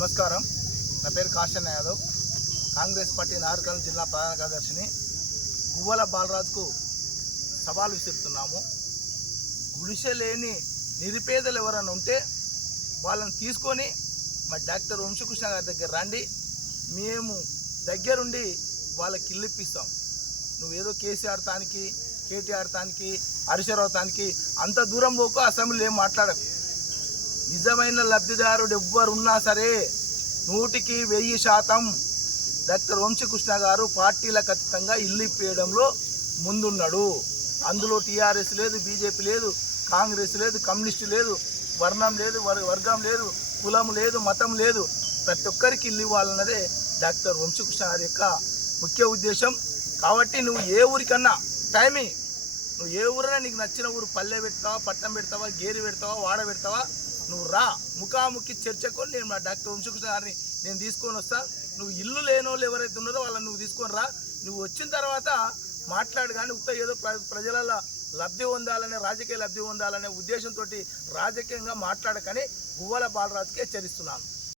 నమస్కారం. నా పేరు కాశన్ యాదవ్. కాంగ్రెస్ పార్టీ నారకల్ జిల్లా ప్రధాన కార్యదర్శిని. గువ్వల బాలరాజుకు సవాలు విసిరుతున్నాము. గుడిసె లేని నిరుపేదలు ఎవరైనా ఉంటే వాళ్ళని తీసుకొని మా డాక్టర్ వంశకృష్ణ గారి దగ్గర రండి. మేము దగ్గరుండి వాళ్ళకి ఇల్లు ఇప్పిస్తాం. నువ్వేదో కేసీఆర్ తానికి కేటీఆర్ తానికి హరీశ్వరరావు తానికి అంత దూరం పోకు అసెంబ్లీలో ఏం మాట్లాడకు. నిజమైన లబ్ధిదారుడు ఎవ్వరు ఉన్నా సరే నూటికి వెయ్యి శాతం డాక్టర్ వంశకృష్ణ గారు పార్టీలకు అతీతంగా ఇల్లు ఇప్పేయడంలో ముందున్నాడు. అందులో టీఆర్ఎస్ లేదు బీజేపీ లేదు కాంగ్రెస్ లేదు కమ్యూనిస్టు లేదు వర్ణం లేదు వర్- వర్గం లేదు కులం లేదు మతం లేదు. ప్రతి ఒక్కరికి ఇల్లు ఇవ్వాలన్నదే డాక్టర్ వంశకృష్ణ గారి యొక్క ముఖ్య ఉద్దేశం. కాబట్టి నువ్వు ఏ ఊరికన్నా టైమింగ్ నువ్వు ఏ ఊరైనా నీకు నచ్చిన ఊరు పల్లె పెడతావా పట్టణం పెడతావా గేరు పెడతావా వాడ పెడతావా నువ్వు రా. ముఖాముఖి చర్చకు నేను మా డాక్టర్ వంశకృష్ణ గారిని నేను తీసుకొని వస్తా. నువ్వు ఇల్లు లేని వాళ్ళు ఎవరైతే ఉన్నారో వాళ్ళని నువ్వు తీసుకొని రా. నువ్వు వచ్చిన తర్వాత మాట్లాడు కానీ ఉత్త ఏదో ప్రజలలో ప్రజల లబ్ధి పొందాలనే రాజకీయ లబ్ధి పొందాలనే ఉద్దేశంతో రాజకీయంగా మాట్లాడకని గువ్వల బాలరాజుకి హెచ్చరిస్తున్నాను.